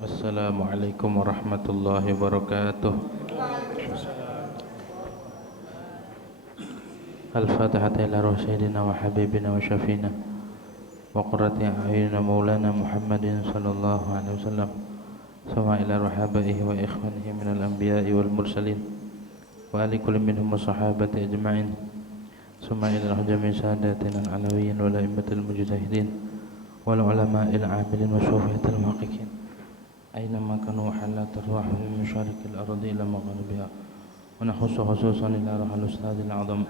Assalamualaikum warahmatullahi wabarakatuh. Al-Fatihah ila ruh sayyidina wa habibina wa syafina wa qurrati a'yunina maulana Muhammadin sallallahu alaihi wasallam. Sama ila ruh habaihi wa ikhwanihi minal anbiya'i wal mursalin wa ali kulli minhum sahabati ajma'in. Sama ila ruh jami' sadatina al-alawiyyin wal a'immatil mujtahidin wal ulama'il 'amilin wa syufahatil muhaqqiqin. أينما كانوا حلات الروح من مشارق الأرض إلى مغربها ونخص خصوصا إلى روح الأستاذ الأعظم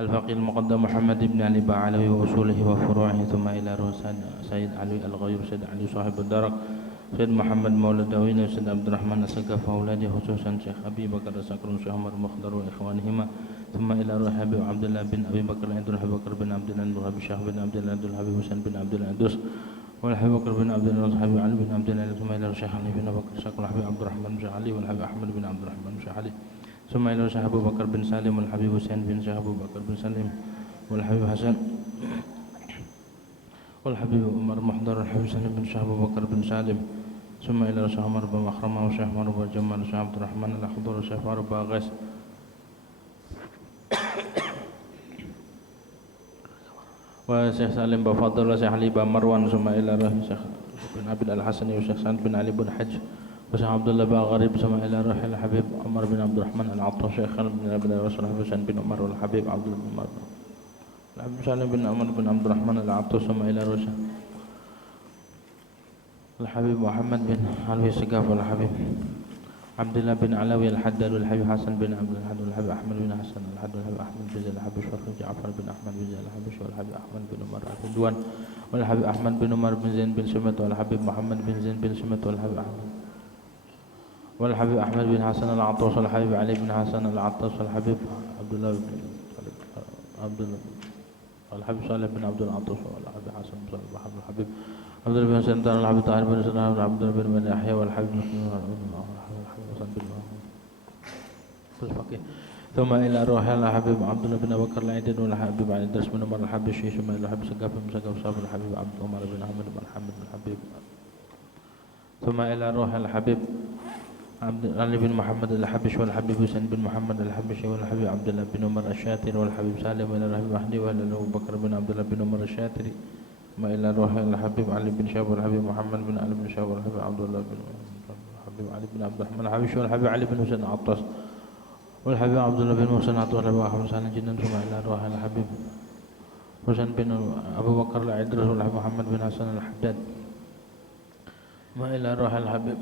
الفقيه المقدم محمد بن علي بعلوي وأصوله وفروعه ثم إلى روح سيد علي الغيور سيد علي صاحب الدرك سيد محمد مولى داوين وسيد عبد الرحمن السقاف وأولاده خصوصا شيخ أبي بكر السكرون شيخ عمر المخضر وإخوانهما ثم إلى روح حبيب عبد الله بن أبي بكر عبد الله بكر بن عبد الله بن الشيخ بن عبد الله بن الحبيب حسين بن عبد العدوس والحبيب بكر بن عبد الله الحبيب علي بن عبد الله ثم إلى الشيخ علي بن بكر الشيخ الحبيب عبد الرحمن بن علي والحبيب أحمد بن عبد الرحمن بن علي ثم إلى الشيخ أبو بكر بن سالم والحبيب حسين بن شيخ أبو بكر بن سالم والحبيب حسن والحبيب عمر محضر الحبيب سالم بن شيخ أبو بكر بن سالم ثم إلى الشيخ عمر بن مخرمة والشيخ عمر بن جمال والشيخ عبد الرحمن الأخضر والشيخ عمر بن غيث وشيخ سالم بفضل وشيخ علي بن مروان ثم إلى روح شيخ بن عبد الحسن وشيخ سعد بن علي بن حج وشيخ عبد الله بن غريب ثم إلى روح الحبيب عمر بن عبد الرحمن العطار شيخ خالد بن عبد الله والشيخ حسين بن عمر والحبيب عبد الله بن عمر الحبيب سالم بن عمر بن عبد الرحمن العطار ثم إلى روح الحبيب محمد بن علوي السقاف والحبيب عبد الله بن علوي الحداد والحبيب حسن بن عبد الحد والحبيب أحمد بن حسن الحد والحبيب أحمد بن زيد الحبيب شرف جعفر بن أحمد بن زيد الحبيب والحبيب أحمد بن عمر الرضوان والحبيب أحمد بن عمر بن زين بن سمت والحبيب محمد بن زين بن سمت والحبيب أحمد بن حسن العطاس والحبيب علي بن حسن العطاس والحبيب عبد الله بن والحبيب صالح بن عبد العطاس والحبيب حسن بن صالح والحبيب عبد الله بن سنتان والحبيب طاهر بن سنتان والحبيب عبد الله بن يحيى والحبيب ثم إلى روح الحبيب عبد الله بن أبي بكر العيدين والحبيب علي الدرس بن عمر الحبيب الشيخ ثم إلى الحبيب سقاف بن سقاف صاحب الحبيب عبد عمر بن أحمد بن حمد بن الحبيب ثم إلى روح الحبيب عبد علي بن محمد الحبش والحبيب حسين بن محمد الحبشي والحبيب عبد الله بن عمر الشاتري والحبيب سالم إلى الحبيب مهدي وإلى أبو بكر بن عبد الله بن عمر الشاتري ثم إلى روح الحبيب علي بن شهاب والحبيب محمد بن علي بن شهاب والحبيب عبد الله بن الحبيب علي بن عبد الرحمن الحبشي والحبيب علي بن حسين العطاس والحبيب عبد الله بن محسن عطاس والحبيب أحمد سالم جدا ثم إلى روح الحبيب حسين بن أبو بكر العدرس والحبيب محمد بن حسن الحداد ثم إلى روح الحبيب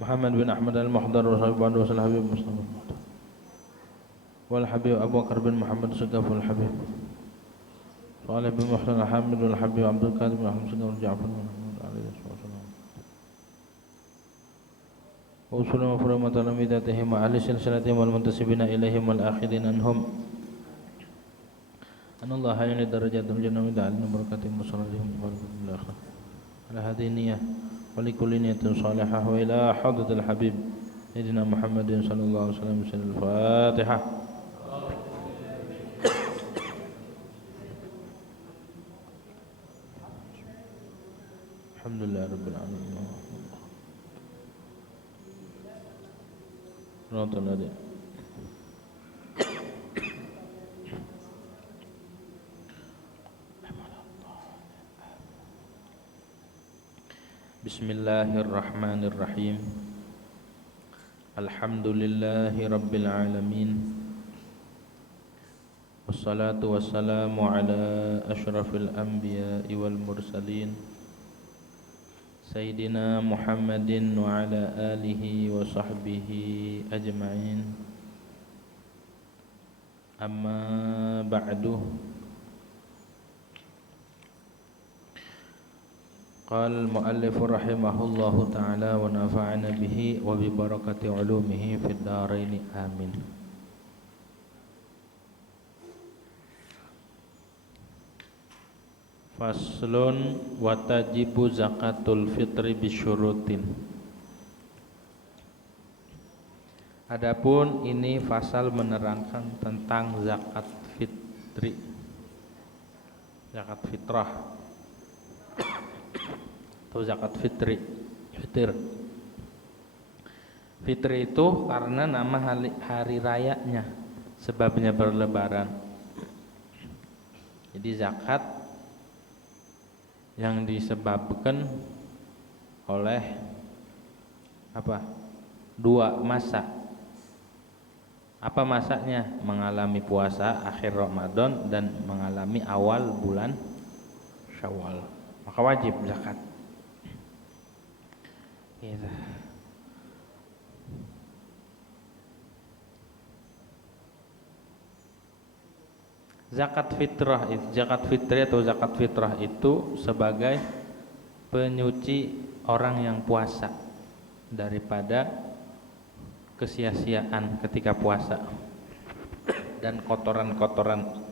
محمد بن أحمد المحضر والحبيب مصطفى والحبيب أبو بكر بن محمد السقاف والحبيب صالح بن محسن الحامد والحبيب عبد القادر بن أحمد السقاف والجعفر بن محمد عليه الصلاة والسلام وصول وفرما تلامذتهم وأهل سلسلتهم والمنتسبين إليهم والآخرين عنهم أن الله يعلي درجاتهم جنة من دعالنا بركاتهم وصلاتهم والآخرة على هذه النية ولكل نية صالحة وإلى حضرة الحبيب سيدنا محمد صلى الله عليه وسلم بسم الفاتحة. الحمد لله رب العالمين. Bismillahirrahmanirrahim. Alhamdulillahi rabbil alamin. Wassalatu wassalamu ala asyrafil anbiya'i wal mursalin Sayyidina Muhammadin wa ala alihi wa sahbihi ajma'in. Amma ba'du. Qala al-muallif rahimahullahu ta'ala wa nafa'ana bihi wa bi barakati ulumihi fid dharain amin. Faslun wa tajibu zakatul fitri bisyurutin. Adapun ini fasal menerangkan tentang zakat fitri. zakat fitrah atau zakat fitri. Fitri itu karena nama hari rayanya, sebabnya berlebaran. Jadi zakat yang disebabkan oleh apa? Dua masa. Apa masanya? Mengalami puasa akhir Ramadan dan mengalami awal bulan Syawal. Maka wajib zakat. Gitu. Zakat fitri atau zakat fitrah itu sebagai penyuci orang yang puasa daripada kesia-siaan ketika puasa dan kotoran-kotoran.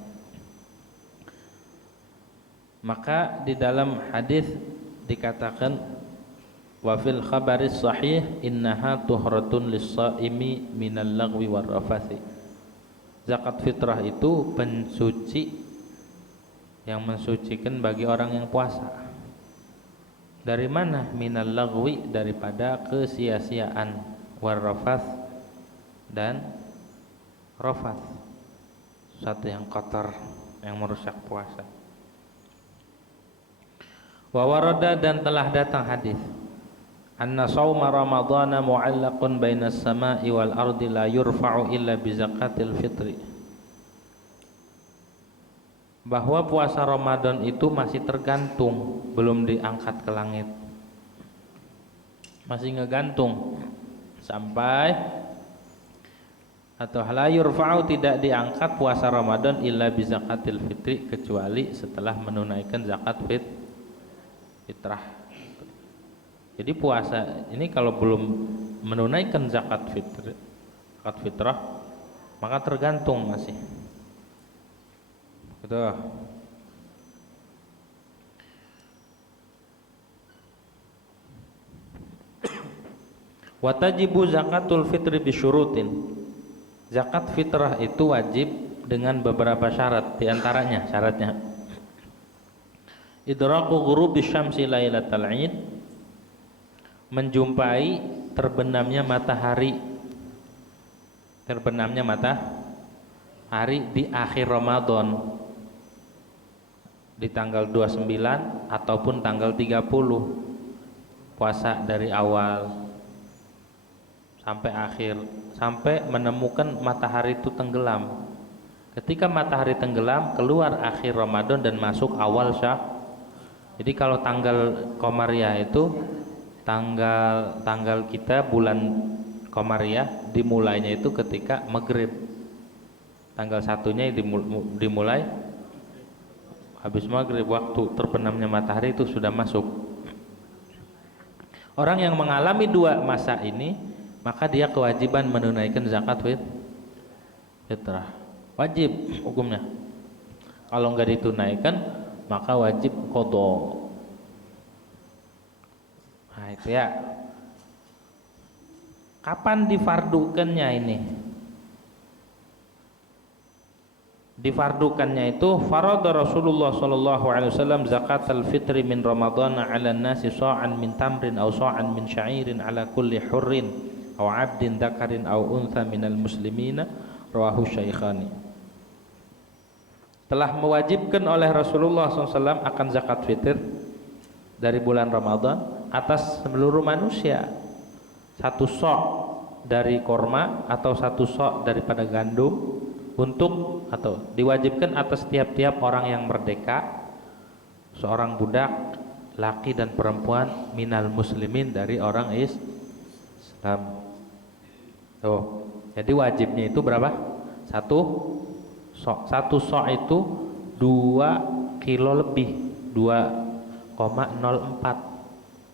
Maka di dalam hadis dikatakan wa fil khabaris sahih innaha tuhratun lis-shaimi minal lagwi war rafathi. Zakat fitrah itu pensuci yang mensucikan bagi orang yang puasa. Dari mana? Minal lagwi, daripada kesia-siaan, war rafath, dan rafath, satu yang kotor yang merusak puasa. Wa warada, dan telah datang hadis anna shauma ramadhana mu'allaqun bainas sama'i wal ardi la yurfa'u illa bi zakatil fitri. Bahwa puasa Ramadan itu masih tergantung, belum diangkat ke langit, masih ngegantung sampai, atau la yurfa'u, tidak diangkat puasa Ramadan illa bi zakatil fitri, kecuali setelah menunaikan zakat fitrah. Jadi puasa ini kalau belum menunaikan zakat fitrah, maka tergantung masih. Betul. Wa tajibu zakatul fitri bisyurutin. Zakat fitrah itu wajib dengan beberapa syarat, di antaranya syaratnya idraku ghurubi syamsi lailatal id, menjumpai terbenamnya matahari di akhir Ramadan, di tanggal 29 ataupun tanggal 30, puasa dari awal sampai akhir, sampai menemukan matahari itu tenggelam. Ketika matahari tenggelam, keluar akhir Ramadan dan masuk awal Syawal. Jadi kalau tanggal Komariah itu tanggal kita bulan Komariah dimulainya itu ketika maghrib. Tanggal satunya dimulai habis maghrib, waktu terbenamnya matahari itu sudah masuk. Orang yang mengalami dua masa ini, maka dia kewajiban menunaikan zakat fitrah. Wajib hukumnya. Kalau enggak ditunaikan, maka wajib qadha. Nah itu ya. Kapan difardukannya ini? Difardukannya itu farada Rasulullah sallallahu alaihi wasallam zakatul fitri min Ramadan 'ala an-nasi sa'an min tamrin aw sa'an min sya'irin 'ala kulli hurrin aw 'abdin dzakarin aw untha minal muslimina, rawahu Syaikhani. Telah mewajibkan oleh Rasulullah SAW akan zakat fitr dari bulan Ramadan atas seluruh manusia, satu sok dari korma atau satu sok daripada gandum, untuk atau diwajibkan atas tiap-tiap orang yang merdeka, seorang budak laki dan perempuan, minal muslimin, dari orang Islam. Tuh, jadi wajibnya itu berapa? Satu sok itu 2 kilo lebih, 2,04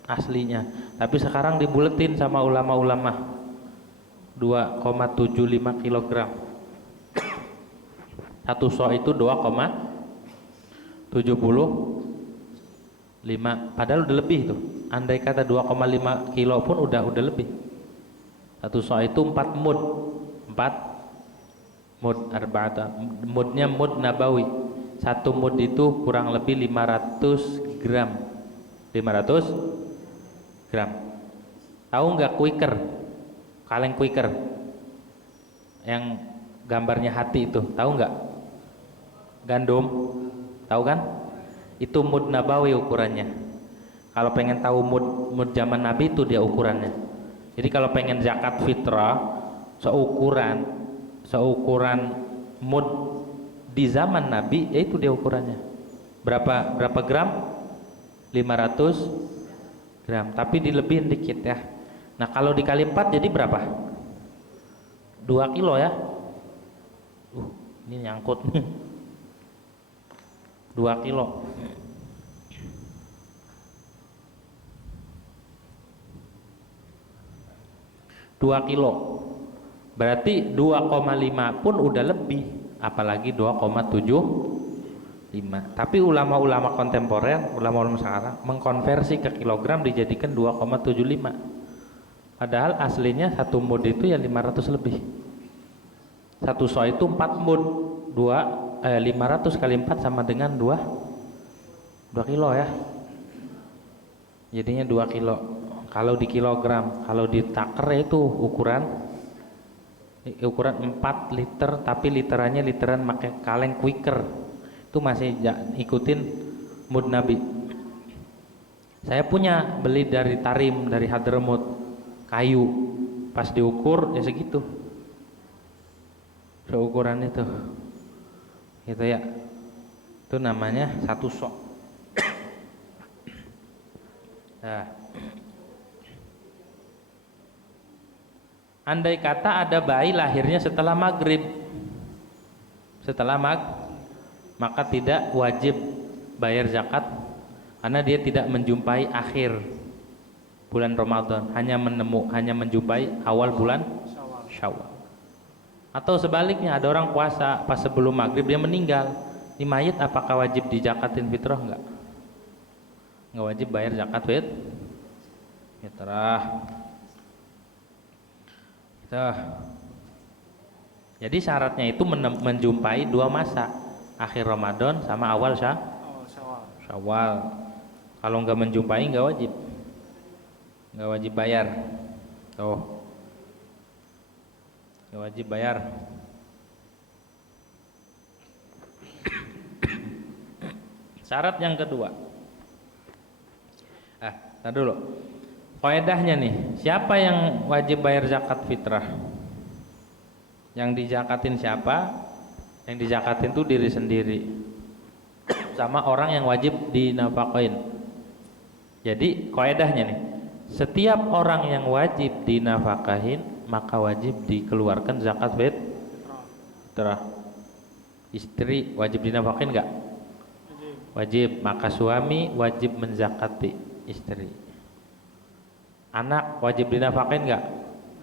aslinya, tapi sekarang dibuletin sama ulama-ulama 2,75 kilogram. Satu sok itu 2,75, padahal udah lebih tuh. Andai kata 2,5 kilo pun udah lebih. Satu sok itu 4 mud arba'ata. Mudnya mud nabawi. 1 mud itu kurang lebih 500 gram. 500 gram. Tahu nggak Quaker? Kaleng Quaker yang gambarnya hati itu, tahu nggak? Gandum, tahu kan? Itu mud nabawi ukurannya. Kalau pengen tahu mud zaman Nabi itu dia ukurannya. Jadi kalau pengen zakat fitrah seukuran mud di zaman Nabi, yaitu dia ukurannya. Berapa gram? 500 gram. Tapi dilebihin dikit ya. Nah kalau dikali 4 jadi berapa? 2 kilo ya. Ini nyangkut nih. 2 kilo. Berarti 2,5 pun udah lebih, apalagi 2,75. Tapi ulama-ulama kontemporer, ulama-ulama sekarang mengkonversi ke kilogram dijadikan 2,75. Padahal aslinya 1 mud itu ya 500 lebih. 1 so itu 4 mud. 500 kali 4 sama dengan 2 kilo ya. Jadinya 2 kilo. Kalau di kilogram, kalau di taker itu ukuran 4 liter, tapi literannya literan pakai kaleng Quaker. Itu masih ikutin mud Nabi. Saya punya beli dari Tarim, dari Hadramut, kayu. Pas diukur ya segitu. Seukuran itu. Gitu ya. Itu namanya 1 sok. Nah. Andai kata ada bayi lahirnya setelah maghrib, maka tidak wajib bayar zakat karena dia tidak menjumpai akhir bulan Ramadan, hanya menjumpai awal bulan Syawal. Atau sebaliknya, ada orang puasa pas sebelum maghrib dia meninggal, ini mayit apakah wajib dijakatin fitrah? Enggak wajib bayar zakat fitrah. Jadi syaratnya itu menjumpai 2 masa, akhir Ramadan sama awal Syawal. Kalau nggak menjumpai nggak wajib bayar. Nggak wajib bayar. Syarat yang kedua. Tar dulu. Kaidahnya nih, siapa yang wajib bayar zakat fitrah? Yang dijakatin siapa? Yang dijakatin tuh diri sendiri sama orang yang wajib dinafkahin. Jadi kaidahnya nih, setiap orang yang wajib dinafkahin maka wajib dikeluarkan zakat fitrah. Istri wajib dinafkahin enggak? Wajib. Maka suami wajib menzakati istri. Anak wajib dinafkahin enggak?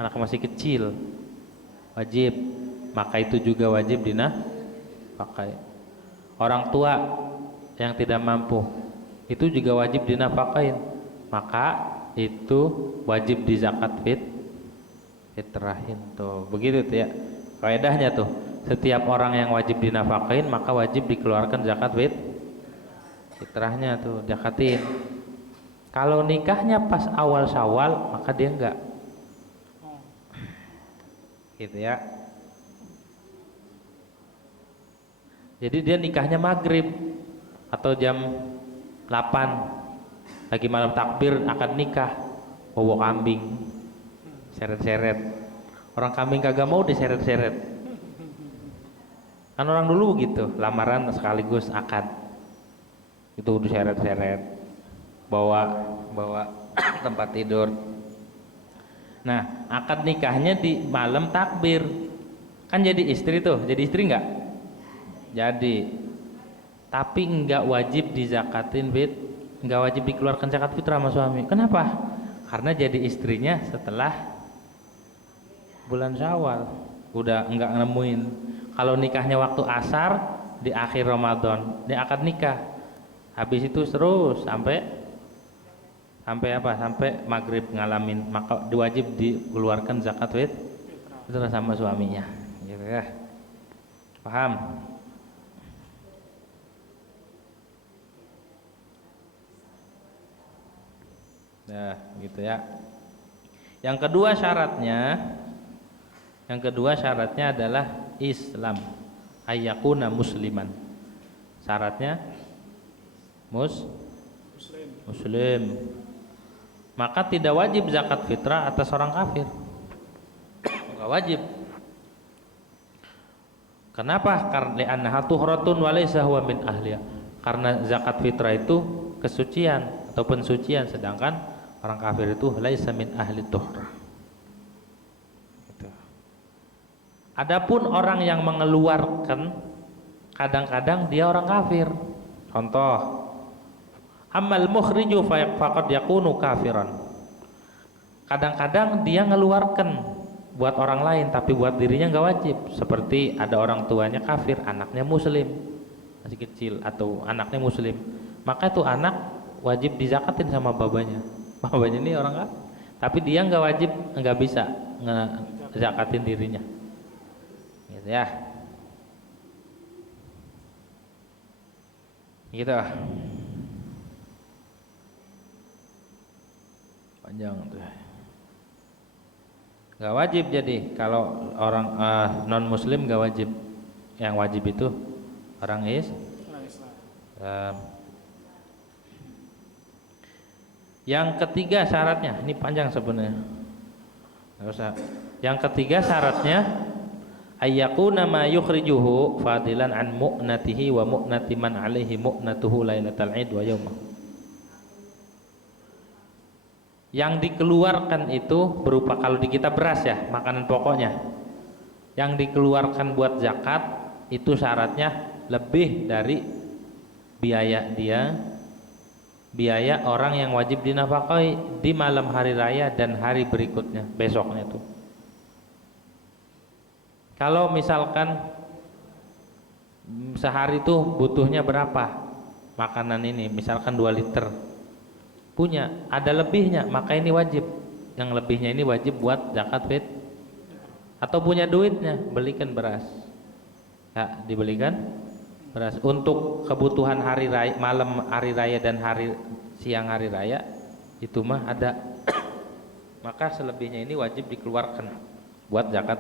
Anak masih kecil wajib, maka itu juga wajib dinafkahin. Orang tua yang tidak mampu itu juga wajib dinafkahin, maka itu wajib di zakat fitrahin tuh. Begitu tuh ya kaidahnya tuh. Setiap orang yang wajib dinafkahin maka wajib dikeluarkan zakat fitrahnya tuh, zakatin. Kalau nikahnya pas awal Syawal maka dia enggak. Gitu ya. Jadi dia nikahnya maghrib atau jam 8 lagi malam takbir akad nikah, bawa kambing seret-seret. Orang kambing kagak mau diseret-seret. Kan orang dulu begitu, lamaran sekaligus akad. Itu diseret-seret. Bawa tempat tidur. Nah, akad nikahnya di malam takbir. Kan jadi istri tuh, jadi istri enggak? Jadi. Tapi enggak wajib dizakatin enggak wajib dikeluarkan zakat fitrah sama suami. Kenapa? Karena jadi istrinya setelah bulan Syawal. Udah enggak nemuin. Kalau nikahnya waktu asar di akhir Ramadan, di akad nikah. Habis itu terus sampai maghrib ngalamin, maka diwajib dikeluarkan zakat fitrah sama suaminya, gitu ya. Paham? Nah, gitu ya. Yang kedua syaratnya adalah Islam, ayyakuna musliman. Syaratnya muslim. Maka tidak wajib zakat fitrah atas orang kafir. Enggak wajib. Kenapa? Karena annaha tuhratun wa laysa huwa min ahliya. Karena zakat fitrah itu kesucian atau pensucian, sedangkan orang kafir itu laisa min ahli tuhrah. Gitu. Adapun orang yang mengeluarkan, kadang-kadang dia orang kafir. Contoh, amal mukhriju faqad yakunu kafiran. Kadang-kadang dia ngeluarkan buat orang lain tapi buat dirinya nggak wajib. Seperti ada orang tuanya kafir, anaknya muslim, masih kecil, atau anaknya muslim, maka itu anak wajib dizakatin sama babanya. Babanya ini orang kafir, tapi dia nggak wajib, nggak bisa ngezakatin dirinya, gitu ya. Gitu. Panjang tuh. Gak wajib, jadi kalau orang non muslim gak wajib. Yang wajib itu orang Islam. Yang ketiga syaratnya, ini panjang sebenarnya, gak usah. Yang ketiga syaratnya ayyakuna ma yukhrijuhu fadilan an mu'natihi wa mu'nati man alaihi mu'natuhu lailatal id wa yaumah. Yang dikeluarkan itu berupa, kalau di kita beras ya, makanan pokoknya. Yang dikeluarkan buat zakat itu syaratnya lebih dari biaya dia, biaya orang yang wajib dinafkahi di malam hari raya dan hari berikutnya, besoknya itu. Kalau misalkan sehari itu butuhnya berapa makanan ini, misalkan 2 liter, punya, ada lebihnya, maka ini wajib. Yang lebihnya ini wajib buat zakat fit. Atau punya duitnya, belikan beras. Ya, dibelikan beras untuk kebutuhan hari raya, malam hari raya dan siang hari raya, itu mah ada. Maka selebihnya ini wajib dikeluarkan buat zakat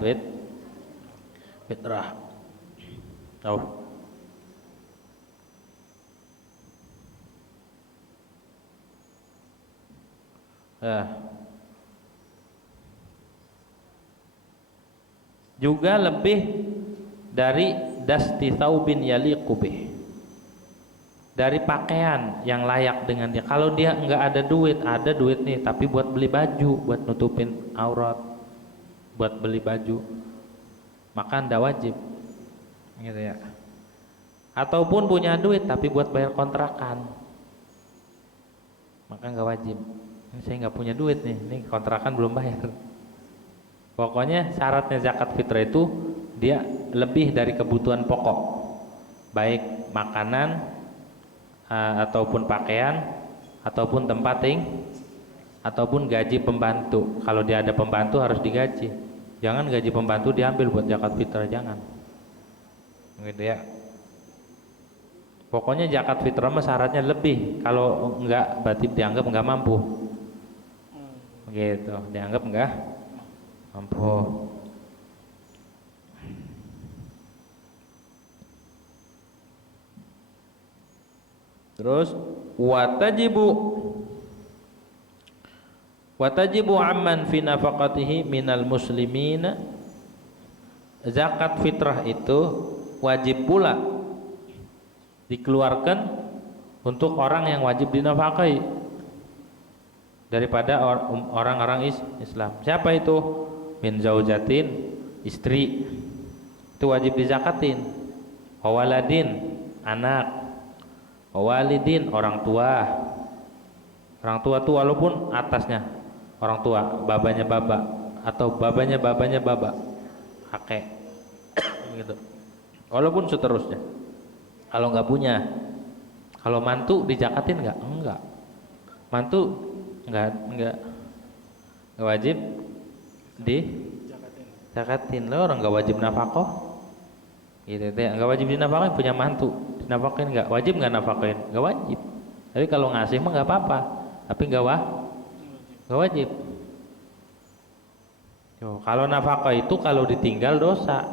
fitrah. Tahu? Juga lebih dari dasti thaubin yaliqu bih, dari pakaian yang layak dengan dia. Kalau dia enggak ada duit nih, tapi buat beli baju, buat nutupin aurat, buat beli baju, maka enggak wajib, gitu ya. Ataupun punya duit tapi buat bayar kontrakan, maka enggak wajib. Saya nggak punya duit nih, ini kontrakan belum bayar. Pokoknya syaratnya zakat fitrah itu dia lebih dari kebutuhan pokok, baik makanan ataupun pakaian, ataupun tempat ataupun gaji pembantu. Kalau dia ada pembantu harus digaji. Jangan gaji pembantu diambil buat zakat fitrah, jangan. Gitu ya. Pokoknya zakat fitrah mah syaratnya lebih. Kalau enggak berarti dianggap enggak mampu. Gitu, dianggap enggak mampu. Terus watajibu amman fi nafaqatihi minal muslimina. Zakat fitrah itu wajib pula dikeluarkan untuk orang yang wajib dinafkahi daripada orang-orang Islam. Siapa itu? Min zaujatin, istri, itu wajib dizakatin. Wawaladin, anak. Wawalidin, orang tua. Orang tua itu walaupun atasnya orang tua, babanya baba atau babanya baba, kakek, gitu. Walaupun seterusnya. Kalau nggak punya, kalau mantu dizakatin nggak? Enggak. Mantu enggak wajib di zakatin. Lo orang enggak wajib nafkah, gitu deh. Enggak wajib dinafkahin, punya mantu dinafkahin enggak? Wajib enggak nafkahin? Enggak wajib. Tapi kalau ngasih mah enggak apa-apa, tapi enggak Gak wajib. Yo, kalau nafkah itu kalau ditinggal dosa.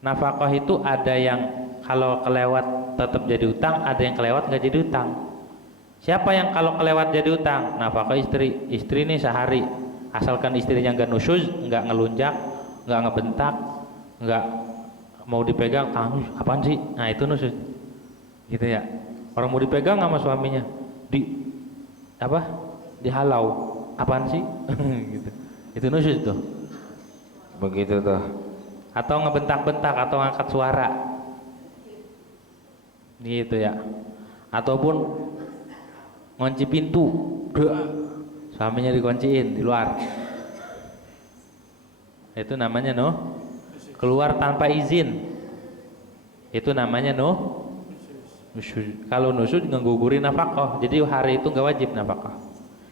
Nafkah itu ada yang kalau kelewat tetap jadi utang, ada yang kelewat nggak jadi utang. Siapa yang kalau kelewat jadi utang? Nafkah istri. Istri ini sehari, asalkan istrinya nggak nusyuz, nggak ngelunjak, nggak ngebentak, nggak mau dipegang, apaan sih? Nah itu nusyuz, gitu ya. Orang mau dipegang sama suaminya, dihalau, apaan sih? Gitu. Itu nusyuz tuh. Begitu tuh. Atau ngebentak-bentak atau ngangkat suara, gitu ya. Ataupun ngunci pintu, suaminya dikunciin di luar, itu namanya keluar tanpa izin, itu namanya nusyuz. Kalau nusyuz nggugurin nafkah, jadi hari itu nggak wajib nafkah.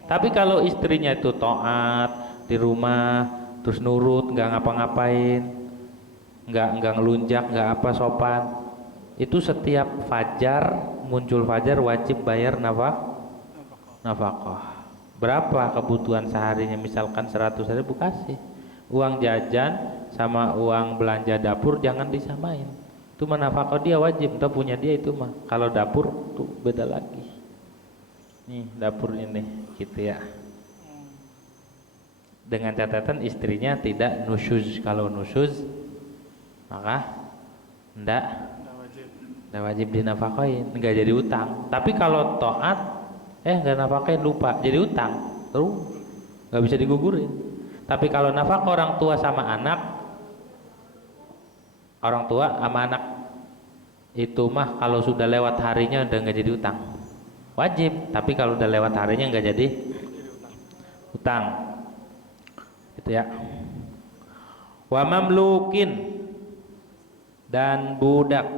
Tapi kalau istrinya itu taat di rumah, terus nurut, nggak ngapa-ngapain, nggak ngelunjak, nggak apa, sopan, itu setiap muncul fajar wajib bayar nafkah. Berapa kebutuhan seharinya? Misalkan 100.000 kasih. Uang jajan sama uang belanja dapur jangan disamain. Itu mah nafkah dia wajib, entah punya dia itu mah. Kalau dapur tuh beda lagi. Nih dapur ini gitu ya. Dengan catatan istrinya tidak nusyuz. Kalau nusyuz maka ndak wajib dinafkahin, nggak jadi utang. Tapi kalau taat nggak nafkahin, lupa, jadi utang terus nggak bisa digugurin. Tapi kalau nafkah orang tua sama anak itu mah kalau sudah lewat harinya udah nggak jadi utang, wajib. Tapi kalau udah lewat harinya nggak jadi utang, gitu ya. Wa mamlukin, dan budak.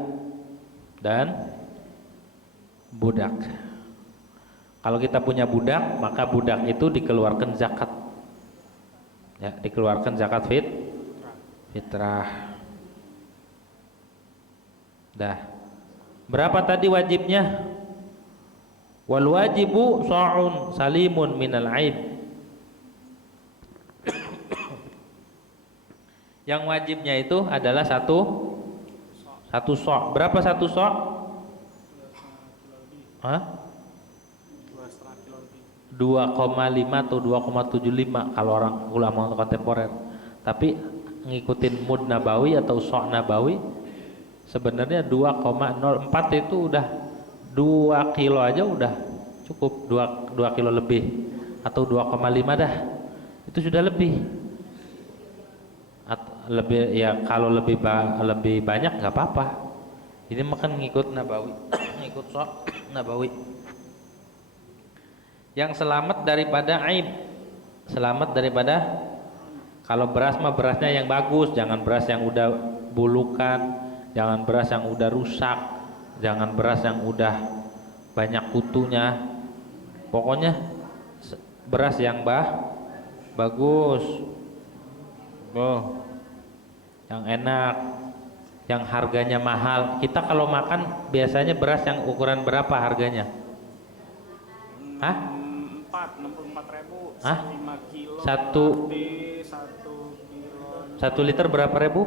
Kalau kita punya budak, maka budak itu dikeluarkan zakat. Ya, dikeluarkan zakat fitrah. Dah. Berapa tadi wajibnya? Wal wajibu sa'un salimun minal aib. Yang wajibnya itu adalah satu sok. Berapa satu sok? 2,5 atau 2,75 kalau orang ulama kontemporer. Tapi ngikutin mud nabawi atau sok nabawi sebenarnya 2,04 itu udah 2 kilo aja udah cukup, 2 kilo lebih atau 2,5 dah. Itu sudah lebih. Lebih ya, kalau lebih banyak nggak apa-apa. Ini makan ngikut nabawi, ngikut sok nabawi. Yang selamat daripada aib, selamat daripada, kalau beras mah berasnya yang bagus, jangan beras yang udah bulukan, jangan beras yang udah rusak, jangan beras yang udah banyak kutunya. Pokoknya beras yang bagus, yang enak, yang harganya mahal. Kita kalau makan biasanya beras yang ukuran berapa harganya? 64.000. 5 kilo. 1 liter berapa ribu?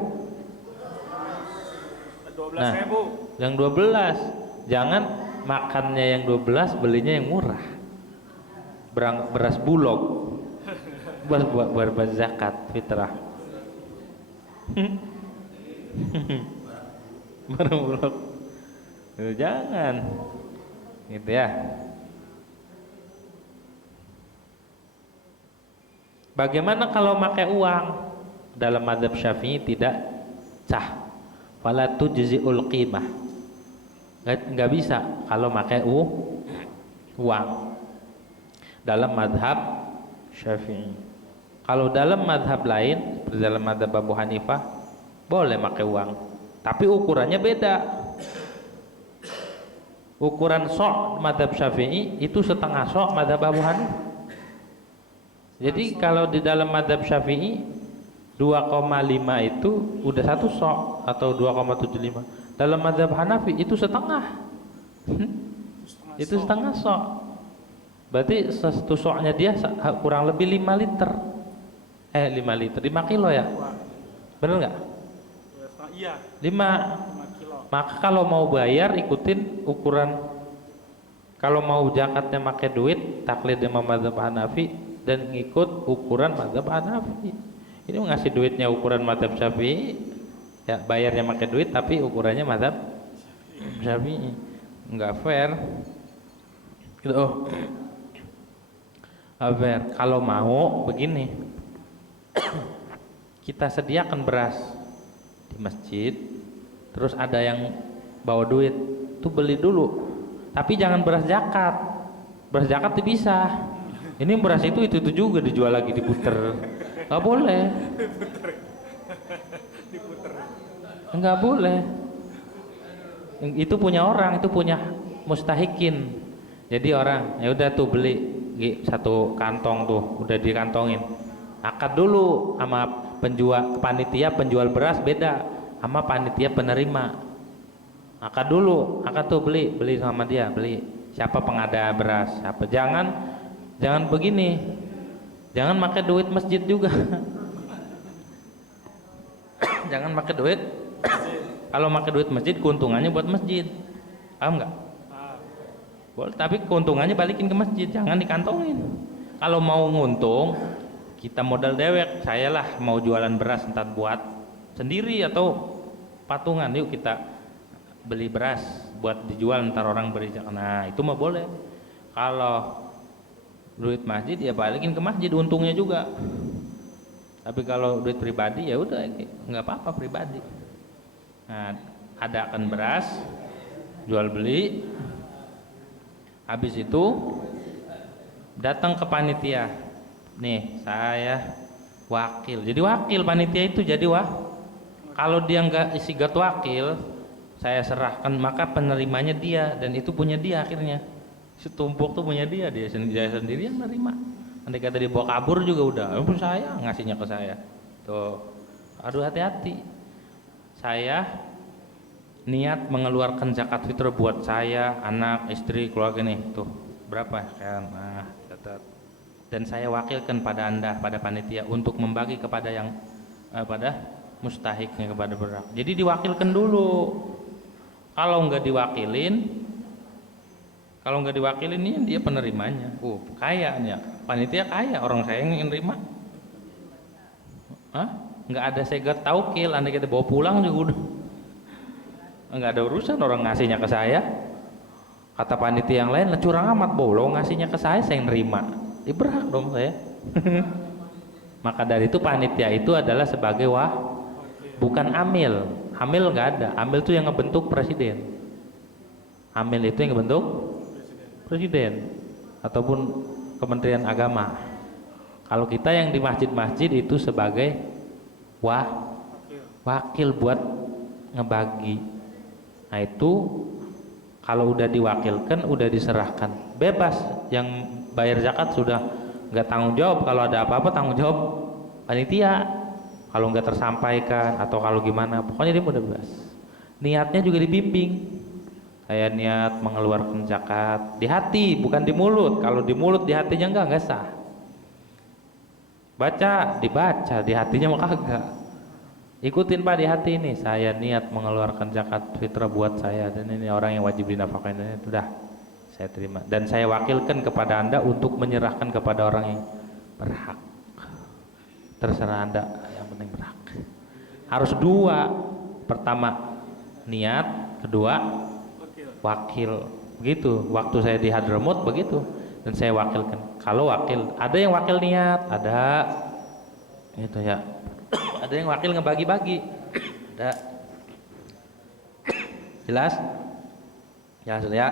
12.000. Yang 12. Jangan makannya yang 12, belinya yang murah. Beras bulog. Buat zakat fitrah. Baru bulog. Jangan. Gitu ya. Bagaimana kalau pakai uang? Dalam mazhab Syafi'i tidak sah. Fala tujzi'ul qimah. Enggak bisa kalau pakai uang. Dalam mazhab Syafi'i. Kalau dalam mazhab lain, seperti dalam mazhab Abu Hanifah, boleh pakai uang. Tapi ukurannya beda. Ukuran sok mazhab Syafi'i itu setengah sok mazhab Abu Hanifah. Jadi kalau di dalam mazhab Syafi'i 2,5 itu udah 1 sok atau 2,75. Dalam mazhab Hanafi itu setengah. Itu setengah sok. Berarti satu soknya dia kurang lebih 5 liter. 5 liter, 5 kilo ya? Bener nggak? Iya. 5. 5 kilo. Maka kalau mau bayar ikutin ukuran. Kalau mau zakatnya pakai duit, taklid sama mazhab Hanafi dan ngikut ukuran mazhab Hanafi. Ini ngasih duitnya ukuran mazhab Syafi'i, ya bayarnya pakai duit tapi ukurannya mazhab Syafi'i. Enggak fair. Gitu. Nggak fair. Kalau mau begini, kita sediakan beras di masjid, terus ada yang bawa duit, tuh beli dulu. Tapi jangan beras zakat. Beras zakat itu bisa. Ini beras itu juga dijual lagi, diputer. Nggak boleh. Nggak boleh. Itu punya orang, itu punya mustahikin. Jadi orang, ya udah tuh beli satu kantong tuh, udah dikantongin. Akad dulu sama panitia penjual beras beda sama panitia penerima. Akad dulu, akad tuh beli sama dia, beli siapa pengada beras, siapa. Jangan begini, jangan pakai duit masjid juga. Jangan pakai duit. Kalau pakai duit masjid, keuntungannya buat masjid, paham nggak? Boleh, tapi keuntungannya balikin ke masjid, jangan dikantongin. Kalau mau nguntung, kita modal dewek. Saya lah mau jualan beras, entar buat sendiri atau patungan, yuk kita beli beras buat dijual, ntar orang beri. Nah itu mah boleh. Kalau duit masjid ya balikin ke masjid, untungnya juga. Tapi kalau duit pribadi ya udah nggak apa-apa pribadi. Nah adakan beras, jual beli, habis itu datang ke panitia. Nih saya wakil, jadi wakil panitia itu jadi kalau dia nggak isi gat wakil, saya serahkan, maka penerimanya dia, dan itu punya dia akhirnya. Setumpuk tuh punya dia sendiri yang menerima. Andai kata dibawa kabur juga udah, pun saya ngasihnya ke saya. Tuh, aduh hati-hati. Saya niat mengeluarkan zakat fitrah buat saya, anak, istri, keluarga nih. Tuh, berapa kan? Nah, catat. Dan saya wakilkan pada Anda, pada panitia untuk membagi kepada yang pada mustahiknya, kepada berhak. Jadi diwakilkan dulu. Kalau nggak diwakilin ini dia penerimanya. Kaya nih ya, panitia kaya, orang saya yang nerima. Nggak ada segat taukil, andai kita bawa pulang juga udah nggak ada urusan, orang ngasihnya ke saya. Kata panitia yang lain, curang amat lo ngasihnya ke saya nerima, berhak dong saya. Maka dari itu panitia itu adalah sebagai bukan amil. Amil nggak ada, amil itu yang ngebentuk presiden. Amil itu yang ngebentuk presiden ataupun Kementerian Agama. Kalau kita yang di masjid-masjid itu sebagai wakil buat ngebagi. Nah itu kalau udah diwakilkan, udah diserahkan, bebas. Yang bayar zakat sudah nggak tanggung jawab. Kalau ada apa-apa tanggung jawab panitia. Kalau nggak tersampaikan atau kalau gimana, pokoknya dia udah bebas. Niatnya juga dibimbing. Saya niat mengeluarkan zakat di hati, bukan di mulut. Kalau di mulut, di hatinya nggak sah. Dibaca, di hatinya mah kagak. Ikutin Pak di hati ini. Saya niat mengeluarkan zakat fitrah buat saya, dan ini orang yang wajib dinafkahin. Itu dah saya terima. Dan saya wakilkan kepada Anda untuk menyerahkan kepada orang yang berhak. Terserah Anda, yang penting berhak. Harus dua, pertama niat, kedua wakil. Begitu waktu saya di Hadramut begitu, dan saya wakilkan. Kalau wakil, ada yang wakil niat, ada itu ya, ada yang wakil ngebagi-bagi, ada. Jelas ya.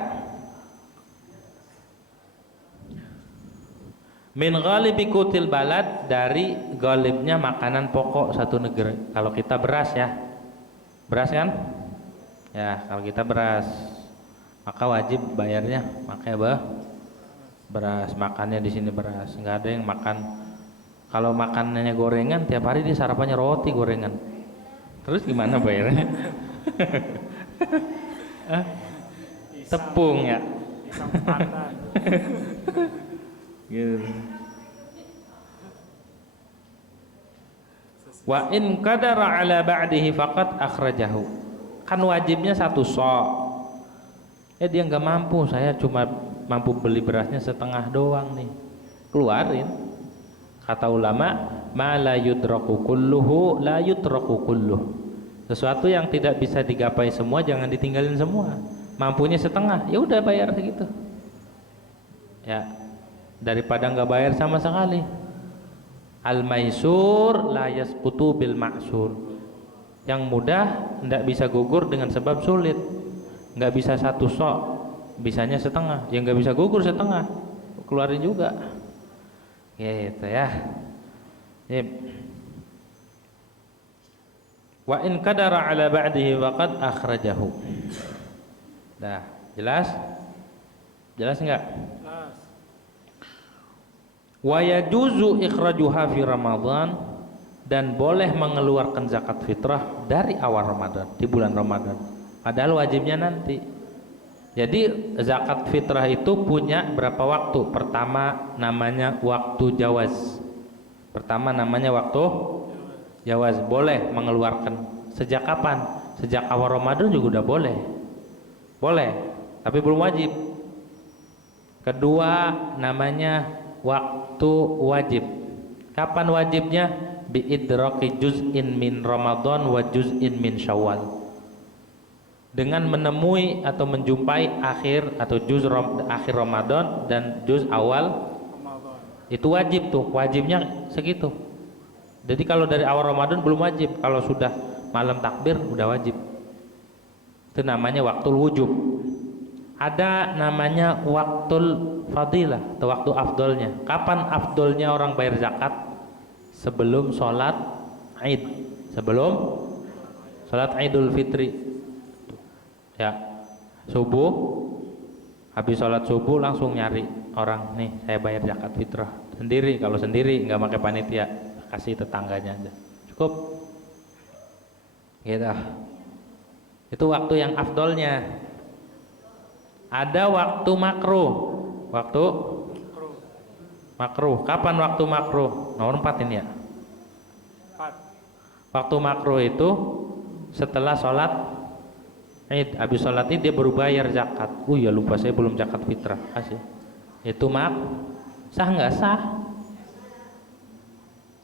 Min ghalibi kutil balad, dari ghalibnya makanan pokok satu negeri. Kalau kita beras ya, beras kan ya, kalau kita beras maka wajib bayarnya pakai beras. Makannya di sini beras, nggak ada yang makan. Kalau makanannya gorengan, tiap hari dia sarapannya roti gorengan, terus gimana bayarnya? Tepung ya. Gitu. Wa in qadara ala ba'dihi faqad akhrajahu. Kan wajibnya satu sok. Dia nggak mampu, saya cuma mampu beli berasnya setengah doang nih. Keluarin. Kata ulama, ma la yudraku kulluhu la yutraku kulluh. Sesuatu yang tidak bisa digapai semua jangan ditinggalin semua. Mampunya setengah, ya udah bayar segitu. Ya, daripada nggak bayar sama sekali. Al-maisur la yasqutu bil ma'sur. Yang mudah tidak bisa gugur dengan sebab sulit. Nggak bisa satu sok, bisanya setengah. Yang nggak bisa gugur setengah, keluarin juga. Gitu ya. Yep. Wa in qadara ala ba'dihi waqad akhrajahu. Dah, jelas? Jelas enggak? Jelas. Wa yajuzu ikhrajuha fi Ramadan, dan boleh mengeluarkan zakat fitrah dari awal Ramadan, di bulan Ramadan. Padahal wajibnya nanti. Jadi zakat fitrah itu punya berapa waktu? Pertama namanya waktu jawaz. Pertama namanya waktu jawaz, boleh mengeluarkan. Sejak kapan? Sejak awal Ramadan juga udah boleh. Boleh, tapi belum wajib. Kedua namanya waktu wajib. Kapan wajibnya? Bi idraki juz'in min Ramadan wa juz'in min Syawal. Dengan menemui atau menjumpai akhir atau akhir Ramadan dan juz awal Ramadan. itu wajib tuh, wajibnya segitu. Jadi kalau dari awal Ramadan belum wajib, kalau sudah malam takbir udah wajib. Itu namanya waktul wujub. Ada namanya waktul fadilah atau waktu afdolnya. Kapan afdolnya orang bayar zakat? Sebelum sholat Id, sebelum sholat Idul Fitri. Ya, subuh, habis sholat subuh langsung nyari orang, nih saya bayar zakat fitrah sendiri. Kalau sendiri nggak pakai panitia, kasih tetangganya aja, cukup. Gitu. Itu waktu yang afdolnya. Ada waktu makruh. Waktu makruh. Kapan waktu makruh? Nomor 4 ini ya. 4. Waktu makruh itu setelah sholat Id, habis sholat Id dia baru bayar zakat. Ya lupa, saya belum zakat fitrah, kasih. Itu sah nggak sah?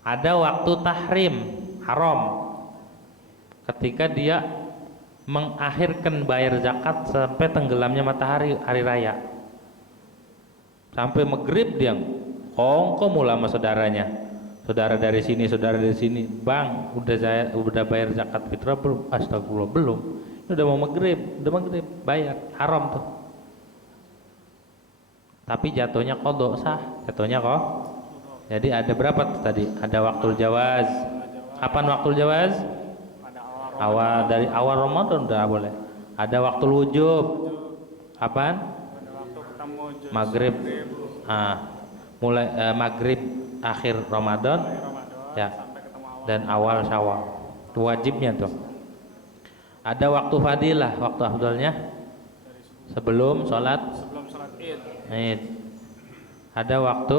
Ada waktu tahrim, haram. Ketika dia mengakhirkan bayar zakat sampai tenggelamnya matahari hari raya. Sampai maghrib dia kongko mula sama saudaranya. Saudara dari sini, bang, udah bayar zakat fitrah belum? Astagfirullah, belum. Udah mau maghrib, bayar, haram tuh. Tapi jatuhnya qadha, sah, jatuhnya kok. Jadi ada berapa tuh tadi? Ada waktu jawaz. Kapan waktu jawaz? Dari awal Ramadan udah boleh. Ada waktu wujub. Kapan? Pada waktu ketemu Maghrib. Mulai maghrib akhir Ramadan, ya, sampai ketemu awal. dan awal Syawal. Itu wajibnya tuh. Ada waktu fadilah, waktu afdalnya sebelum sholat Id. Ada waktu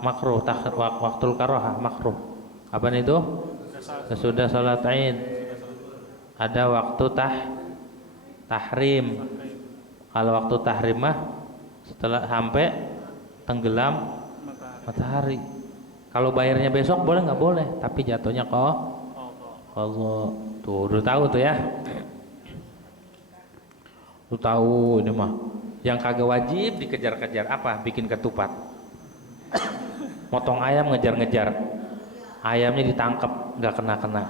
makruh, waktu karohah, makruh. Kapan itu? Sesudah sholat Id. Ada waktu tahrim. Kalau waktu tahrim mah setelah sampai tenggelam matahari. Kalau bayarnya besok boleh nggak? Boleh, tapi jatuhnya kok Allah. Tuh udah tahu tuh ya. Lu tahu ini mah. Yang kagak wajib dikejar-kejar apa? Bikin ketupat. Motong ayam ngejar-ngejar. Ayamnya ditangkap nggak kena-kena.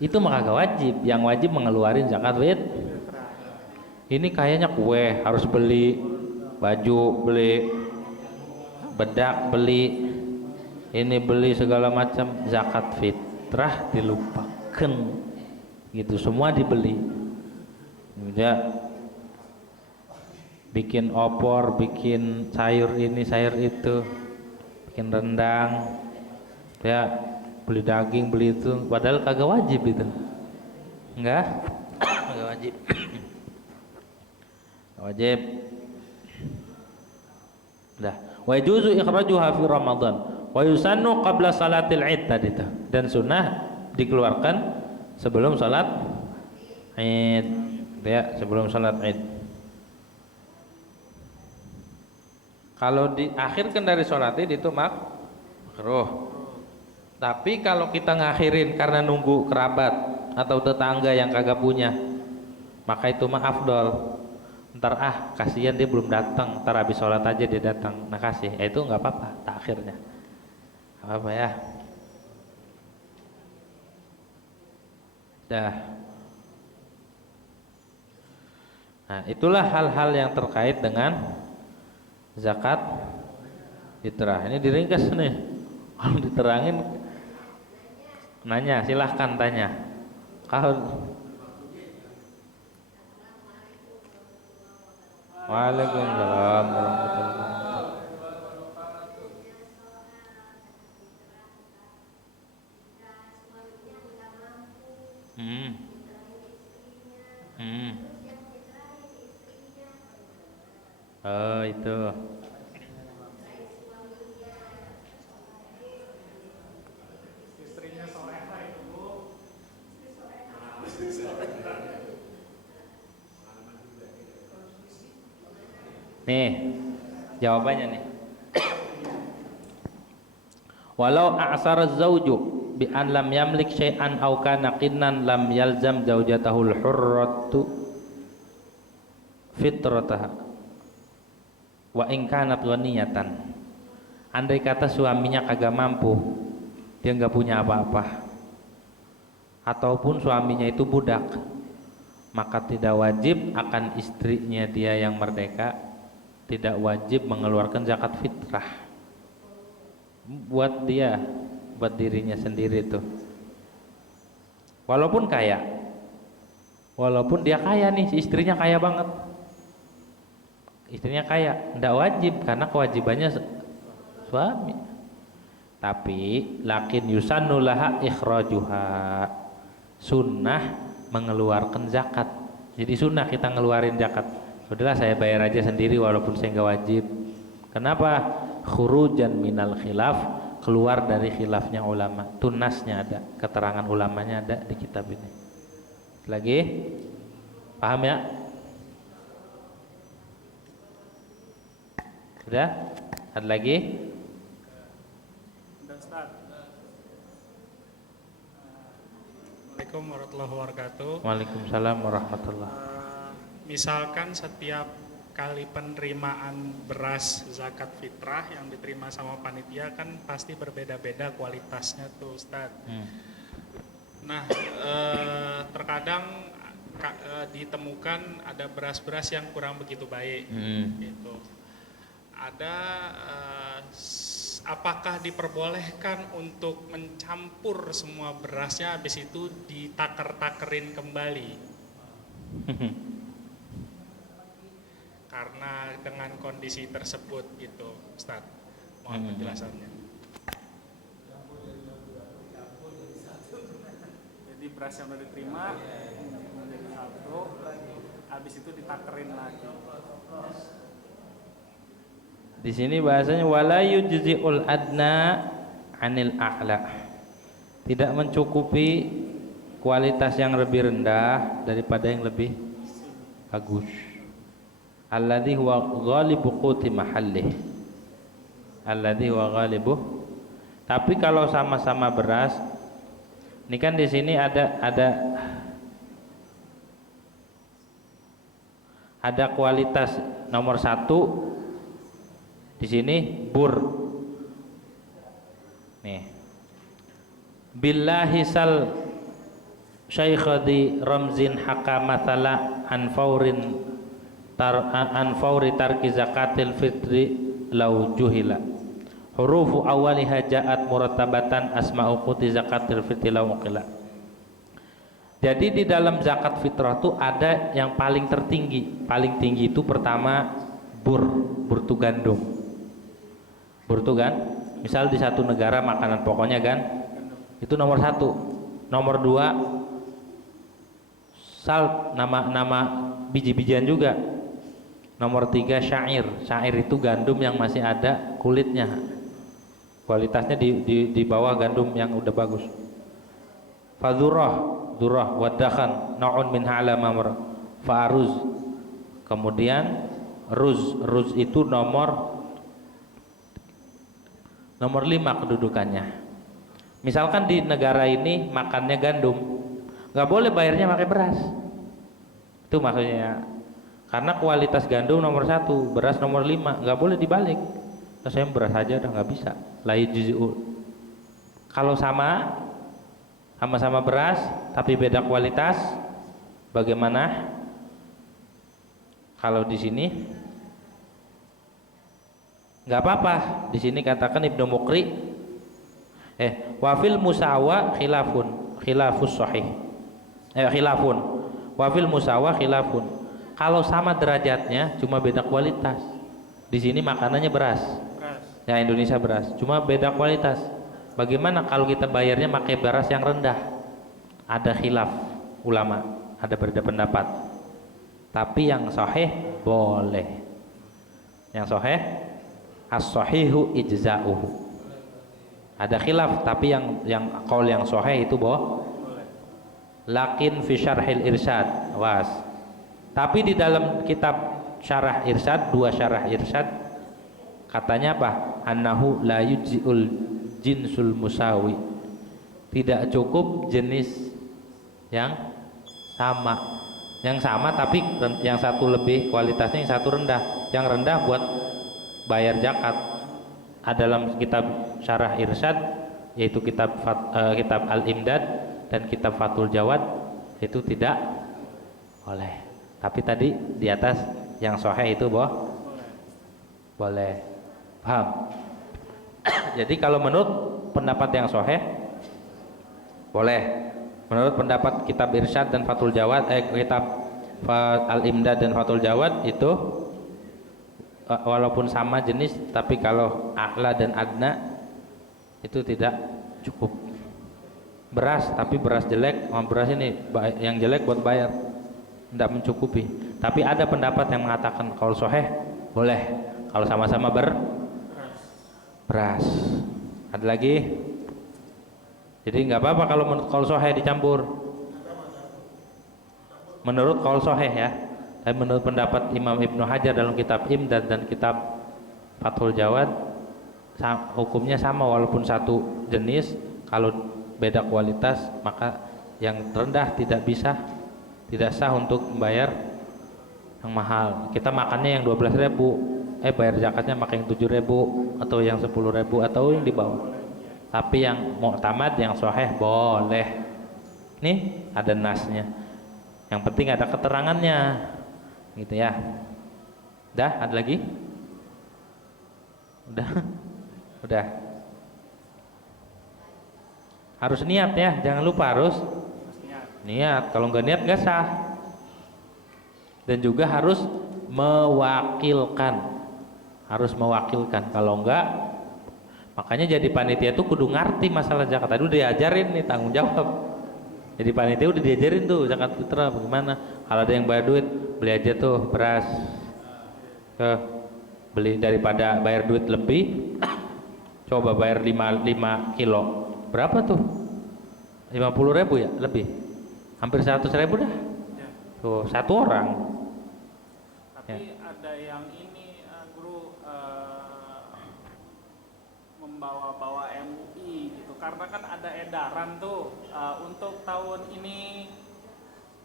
Itu mah kagak wajib. Yang wajib mengeluarin zakat fitrah. Ini kayaknya kue harus beli baju, beli bedak, beli ini, beli segala macam. Zakat fitrah dilupakan. Gitu, semua dibeli. Udah bikin opor, bikin sayur ini, sayur itu, bikin rendang, ya, beli daging, beli itu, padahal kagak wajib itu. Enggak? Kagak wajib. Kagak wajib. Dah, Wa yajuzu ikhrajuha fi Ramadan wa yusannu qabla salatil Id tadi tuh. Dan sunnah dikeluarkan sebelum salat Id. Ya, sebelum salat Id. Kalau diakhirkan dari salat Id itu makruh. Tapi kalau kita ngakhirin karena nunggu kerabat atau tetangga yang kagak punya, maka itu mah afdol. Ntar kasihan dia belum datang, ntar habis sholat aja dia datang, nah kasih, itu nggak apa-apa, takhirnya nggak apa-apa ya. Dah. Nah itulah hal-hal yang terkait dengan zakat fitrah. Ini diringkas nih, kalau diterangin nanya, silahkan tanya. Kalau Waalaikumsalam warahmatullahi wabarakatuh. Oh itu. Istrinya soleha itu. Nih jawabannya nih. Walau a'sara az-zawju bi an lam yamlik syai'an aw kana qinnan lam yalzam zaujatahul hurratu fitrataha wa in kanat ghaniyatan. Andai kata suaminya kagak mampu, dia nggak punya apa-apa, ataupun suaminya itu budak, maka tidak wajib akan istrinya dia yang merdeka, tidak wajib mengeluarkan zakat fitrah buat dia, buat dirinya sendiri tuh. Walaupun kaya, walaupun dia kaya nih, si istrinya kaya banget, istrinya kaya, tidak wajib karena kewajibannya suami. Tapi lakin yusannu laha ikhrajuha, sunnah mengeluarkan zakat. Jadi sunnah kita ngeluarin zakat. Sudahlah saya bayar aja sendiri walaupun saya nggak wajib. Kenapa? Khurujan minal khilaf, keluar dari khilafnya ulama. Tunasnya ada, keterangan ulamanya ada di kitab ini. Lagi? Paham ya? Sudah? Ada lagi? Dan Ustaz. Assalamualaikum warahmatullahi wabarakatuh. Waalaikumsalam warahmatullahi. Misalkan setiap kali penerimaan beras zakat fitrah yang diterima sama panitia kan pasti berbeda-beda kualitasnya tuh Ustaz. Nah terkadang ditemukan ada beras-beras yang kurang begitu baik gitu. Ada apakah diperbolehkan untuk mencampur semua berasnya habis itu ditaker-takerin kembali? Karena dengan kondisi tersebut gitu, Ustaz. Mohon penjelasannya. Jadi beras yang udah diterima menjadi satu, habis itu ditakerin lagi. Di sini bahasanya wala yujzi'ul adna 'anil a'la. Tidak mencukupi kualitas yang lebih rendah daripada yang lebih bagus. Alladhi huwa ghalibu quti mahallih. Alladhi huwa ghalibu. Tapi kalau sama-sama beras, ini kan di sini ada kualitas nomor 1 di sini bur. Nih. Billahi sal syaikhadi ramzin hakamathala an fauri tarki zakatil fitri lau juhila hurufu awaliha ja'at murattabatan asma'u quti zakatil fitri lau uqila. Jadi di dalam zakat fitrah itu ada yang paling tertinggi. Paling tinggi itu pertama bur tu gandum. Bur tu kan misal di satu negara makanan pokoknya kan itu nomor 1. Nomor 2 salt, nama biji-bijian juga. Nomor 3 syair. Syair itu gandum yang masih ada kulitnya. Kualitasnya di bawah gandum yang udah bagus. Dzurrah wadakhan naun min hala mamr faruz. Kemudian ruz itu nomor 5 kedudukannya. Misalkan di negara ini makannya gandum, nggak boleh bayarnya pakai beras. Itu maksudnya. Karena kualitas gandum nomor 1, beras nomor 5, nggak boleh dibalik. Nah, saya beras aja udah nggak bisa. La yujzi'u. Kalau sama-sama beras tapi beda kualitas, bagaimana? Kalau di sini nggak apa-apa. Di sini katakan Ibnu Muqri, wafil musawa khilafus sahih. Khilafun. Wafil musawa khilafun. Kalau sama derajatnya cuma beda kualitas. Di sini makanannya beras. Ya Indonesia beras, cuma beda kualitas. Bagaimana kalau kita bayarnya pakai beras yang rendah? Ada khilaf ulama, ada berbeda pendapat. Tapi yang sahih boleh. Yang sahih as-sahihu ijza'uhu. Ada khilaf, tapi yang qaul yang sahih itu boleh. Lakin fi syarhil irsyad, was. Tapi di dalam kitab syarah irsyad, 2 syarah irsyad, katanya apa? Annahu la yujzi'ul jinsul musawi. Tidak cukup jenis yang sama. Yang sama tapi yang satu lebih kualitasnya, yang satu rendah. Yang rendah buat bayar zakat. Dalam kitab syarah irsyad, yaitu kitab Al-Imdad dan kitab Fathul Jawad, itu tidak boleh. Tapi tadi di atas yang sahih itu boleh. Paham? Jadi kalau menurut pendapat yang sahih boleh. Menurut pendapat kitab Irsyad dan Fathul Jawad, kitab Al-Imdad dan Fathul Jawad itu walaupun sama jenis, tapi kalau a'la dan adna itu tidak cukup. Beras, tapi beras jelek sama beras ini yang jelek buat bayar, tidak mencukupi. Tapi ada pendapat yang mengatakan kalau sahih boleh kalau sama-sama beras. Ada lagi? Jadi nggak apa-apa kalau menurut qaul sahih dicampur. Menurut qaul sahih ya. Tapi menurut pendapat Imam Ibnu Hajar dalam kitab Imdad dan kitab Fathul Jawad, hukumnya sama walaupun satu jenis. Kalau beda kualitas maka yang rendah tidak sah untuk membayar yang mahal. Kita makannya yang 12.000, bayar zakatnya pakai yang 7.000 atau yang 10.000 atau yang di bawah. Tapi yang mu'tamad, yang sahih boleh. Nih ada nasnya. Yang penting ada keterangannya. Gitu ya. Udah, ada lagi? Udah. Harus niat ya, jangan lupa harus niat. Kalau nggak niat nggak sah. Dan juga harus mewakilkan. Kalau enggak, makanya jadi panitia itu kudu ngerti masalah zakat. Tadi udah diajarin nih, tanggung jawab. Jadi panitia udah diajarin tuh zakat fitrah bagaimana. Kalau ada yang bayar duit, beli aja tuh beras. Beli daripada bayar duit lebih, coba bayar 5 kilo. Berapa tuh? 50.000 ya lebih. Hampir 100.000 dah. Tuh satu orang. Tapi ada yang ini guru membawa-bawa MUI gitu, karena kan ada edaran tuh untuk tahun ini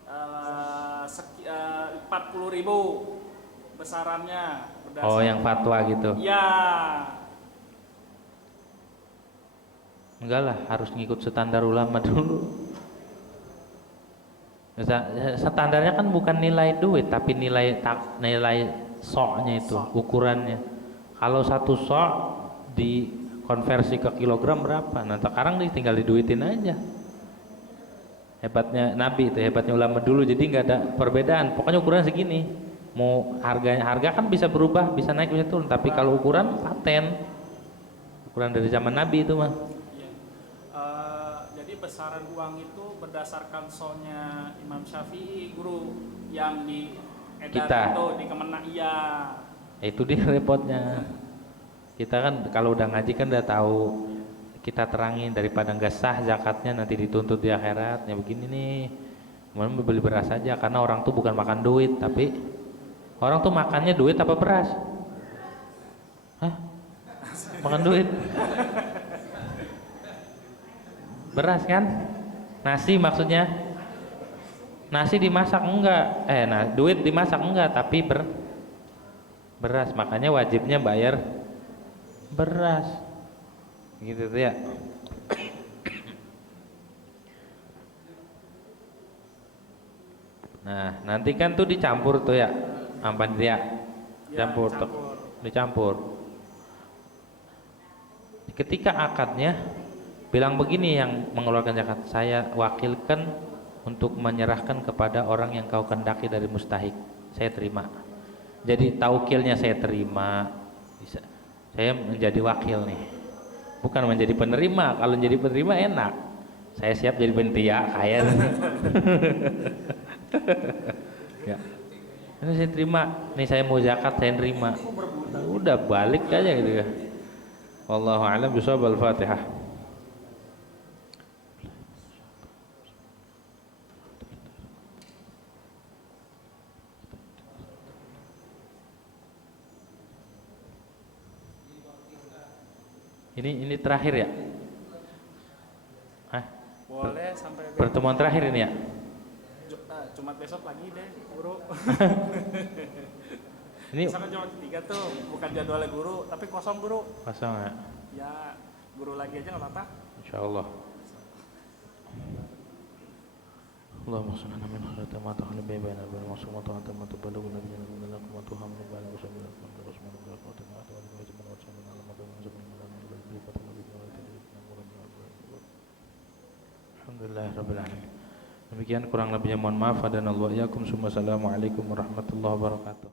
40.000 besarannya. Oh yang fatwa gitu. Ya. Enggak lah, harus ngikut standar ulama dulu. Standarnya kan bukan nilai duit, tapi nilai soknya itu, ukurannya. Kalau satu sok dikonversi ke kilogram berapa? Nah sekarang tinggal diduitin aja. Hebatnya Nabi itu, hebatnya ulama dulu. Jadi nggak ada perbedaan. Pokoknya ukuran segini. Mau harga kan bisa berubah, bisa naik bisa turun. Tapi kalau ukuran paten, ukuran dari zaman Nabi itu mah. Jadi besaran uang itu berdasarkan soalnya Imam Syafi'i guru yang di Kita. itu di Kemenak. Iya. Itu dia repotnya. Kita kan kalau udah ngaji kan udah tahu, kita terangin daripada nggak sah zakatnya nanti dituntut di akhirat. Ya begini nih, kemudian beli beras aja karena orang tuh bukan makan duit, tapi orang tuh makannya duit apa beras? Hah? Makan duit? Beras kan? Nasi maksudnya? Nasi dimasak enggak? Nah duit dimasak enggak, tapi beras, makanya wajibnya bayar beras gitu tuh ya. Nah nanti kan tuh dicampur tuh ya ampan dia campur, dicampur. Ketika akadnya bilang begini yang mengeluarkan zakat, saya wakilkan untuk menyerahkan kepada orang yang kau kendaki dari mustahik, saya terima. Jadi taukilnya saya terima, bisa saya menjadi wakil nih, bukan menjadi penerima. Kalau menjadi penerima enak, saya siap jadi penitia kaya. Ya, ini saya terima, nih saya mau zakat saya terima, udah balik aja gitu ya. Wallahu a'lam bishawab. Al-Fatihah. Ini terakhir ya? Hah? Boleh sampai Pertemuan terakhir ini ya? Jumat besok lagi deh, guru. Ini Misalkan Jumat 3 tuh, bukan jadwalnya guru, tapi kosong guru. kosong ya? Ya, guru lagi aja nggak apa-apa. Insyaallah. Allahumma shalli ala Muhammad wa ala ali Muhammad wa ala ali Alhamdulillahirabbil alamin. Demikian kurang lebihnya mohon maaf. Assalamualaikum warahmatullahi wabarakatuh.